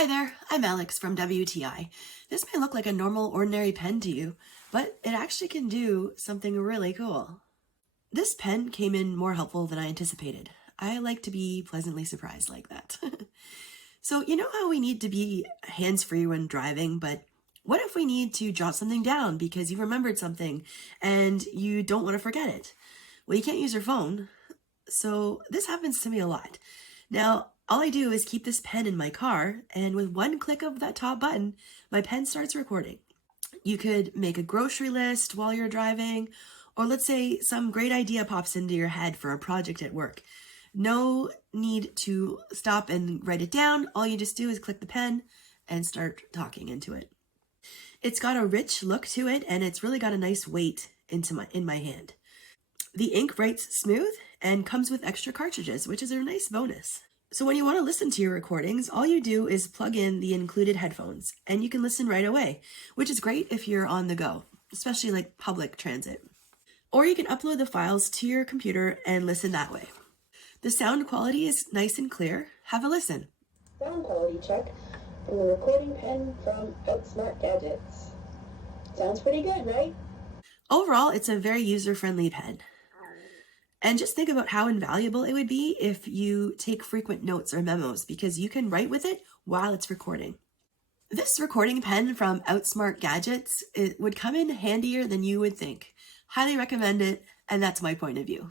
Hi there, I'm Alex from WTI. This may look like a normal, ordinary pen to you, but it actually can do something really cool. This pen came in more helpful than I anticipated. I like to be pleasantly surprised like that. So, you know how we need to be hands-free when driving, but what if we need to jot something down because you remembered something and you don't want to forget it? Well, you can't use your phone, so this happens to me a lot. Now, all I do is keep this pen in my car, and with one click of that top button, my pen starts recording. You could make a grocery list while you're driving, or let's say some great idea pops into your head for a project at work. No need to stop and write it down. All you just do is click the pen and start talking into it. It's got a rich look to it, and it's really got a nice weight in my hand. The ink writes smooth and comes with extra cartridges, which is a nice bonus. So when you want to listen to your recordings, all you do is plug in the included headphones and you can listen right away, which is great if you're on the go, especially like public transit. Or you can upload the files to your computer and listen that way. The sound quality is nice and clear. Have a listen. Sound quality check from the recording pen from Outsmart gadgets. Sounds pretty good, right? Overall, it's a very user-friendly pen. And just think about how invaluable it would be if you take frequent notes or memos, because you can write with it while it's recording. This recording pen from Outsmart Gadgets, it would come in handier than you would think. Highly recommend it, and that's my point of view.